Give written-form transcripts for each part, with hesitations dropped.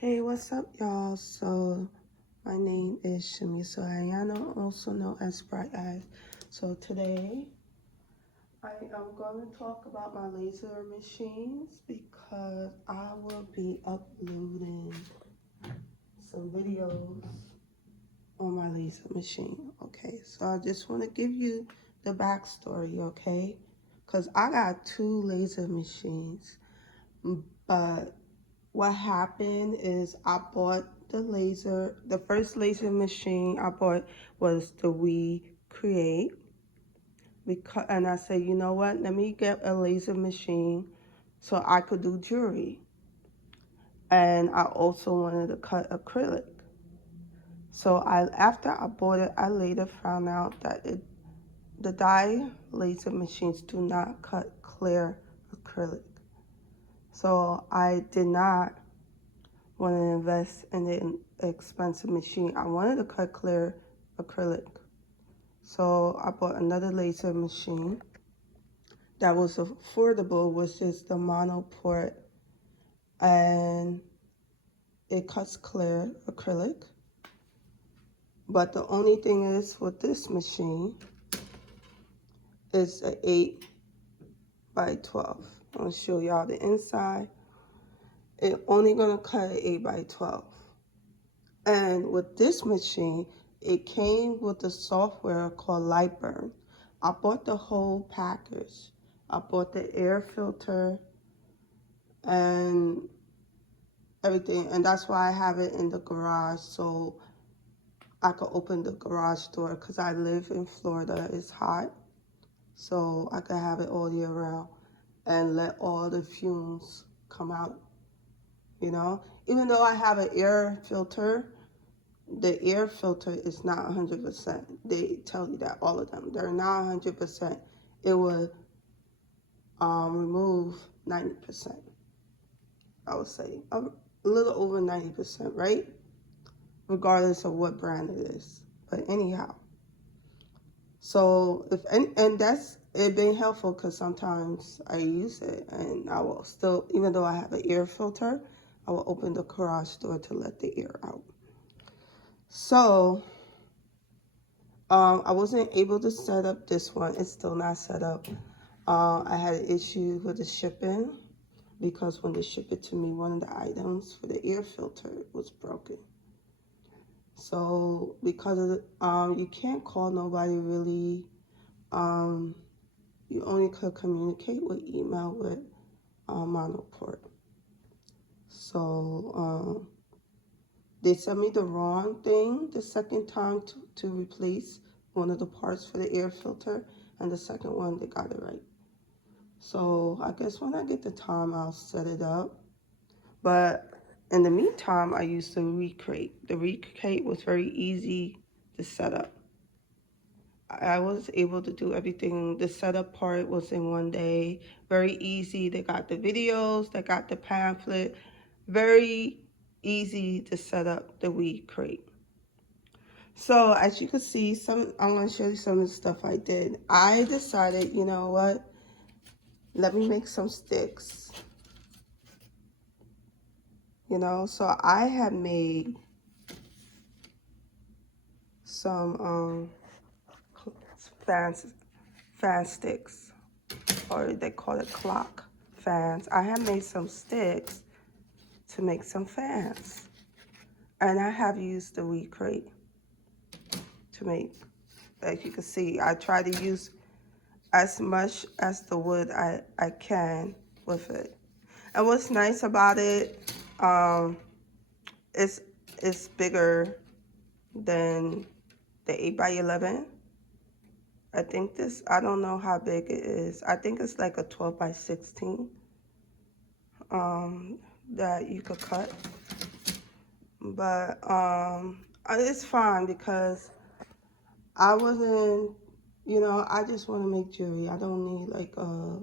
Hey, what's up, y'all? So, my name is Shamisoayano, also known as Bright Eyes. So, today I am going to talk about my laser machines because I will be uploading some videos on my laser machine. Okay, so I just want to give you the backstory, okay? Because I got two laser machines, but what happened is I bought the first laser machine I bought was the Wecreat, and I said, you know what, let me get a laser machine so I could do jewelry. And I also wanted to cut acrylic. So after I bought it, I later found out that the dye laser machines do not cut clear acrylic. So I did not want to invest in an expensive machine. I wanted to cut clear acrylic. So I bought another laser machine that was affordable, which is the monoport, and it cuts clear acrylic. But the only thing is with this machine, it's an 8 by 12. I'm going to show y'all the inside. It's only going to cut 8 by 12. And with this machine, it came with a software called Lightburn. I bought the whole package. I bought the air filter and everything, and that's why I have it in the garage so I could open the garage door because I live in Florida. It's hot, so I could have it all year round and let all the fumes come out, you know? Even though I have an air filter, the air filter is not 100%. They tell you that, all of them. They're not 100%. It will remove 90%, I would say. A little over 90%, right? Regardless of what brand it is. But anyhow. So, and that's it been helpful because sometimes I use it and I will still, even though I have an air filter, I will open the garage door to let the air out. So, I wasn't able to set up this one. It's still not set up. I had an issue with the shipping because when they shipped it to me, one of the items for the air filter was broken. So because of the, you can't call nobody really. You only could communicate with email with Monoport. So they sent me the wrong thing the second time to replace one of the parts for the air filter, and the second one they got it right. So I guess when I get the time, I'll set it up. But in the meantime, I used the Wecreat. The Wecreat was very easy to set up. I was able to do everything. The setup part was in one day. Very easy. They got the videos, they got the pamphlet. Very easy to set up the Wecreat. So as you can see, I'm going to show you some of the stuff I did. I decided, you know what? Let me make some sticks. You know, so I had made some fan sticks, or they call it clock fans. I have made some sticks to make some fans, and I have used the Wecreat to make. As you can see, I try to use as much as the wood I can with it. And what's nice about it, it's bigger than the 8x11. I don't know how big it is. I think it's like a 12x16 that you could cut. But it's fine because I wasn't, I just want to make jewelry. I don't need like a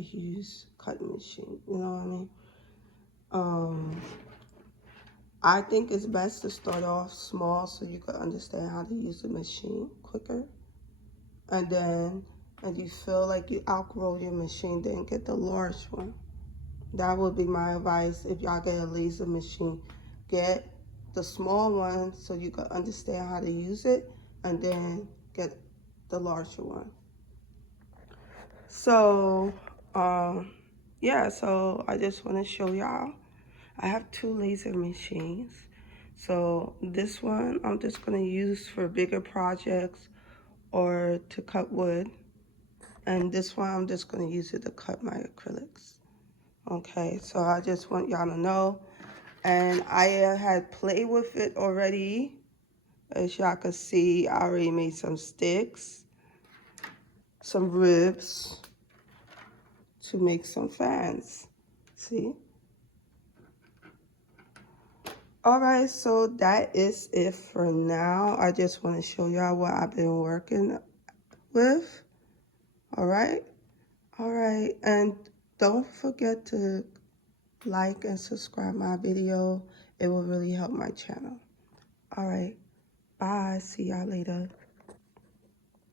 huge cutting machine, you know what I mean? I think it's best to start off small so you can understand how to use the machine quicker. And then, if you feel like you outgrow your machine, then get the large one, that would be my advice. If y'all get a laser machine, get the small one so you can understand how to use it, and then get the larger one. So yeah, so I just want to show y'all I have two laser machines. So this one I'm just going to use for bigger projects or to cut wood, and this one I'm just going to use it to cut my acrylics. Okay, so I just want y'all to know. And I had played with it already. As y'all can see, I already made some sticks, some ribs to make some fans. See? Alright, so that is it for now. I just want to show y'all what I've been working with. Alright? Alright, and don't forget to like and subscribe my video. It will really help my channel. Alright, bye. See y'all later.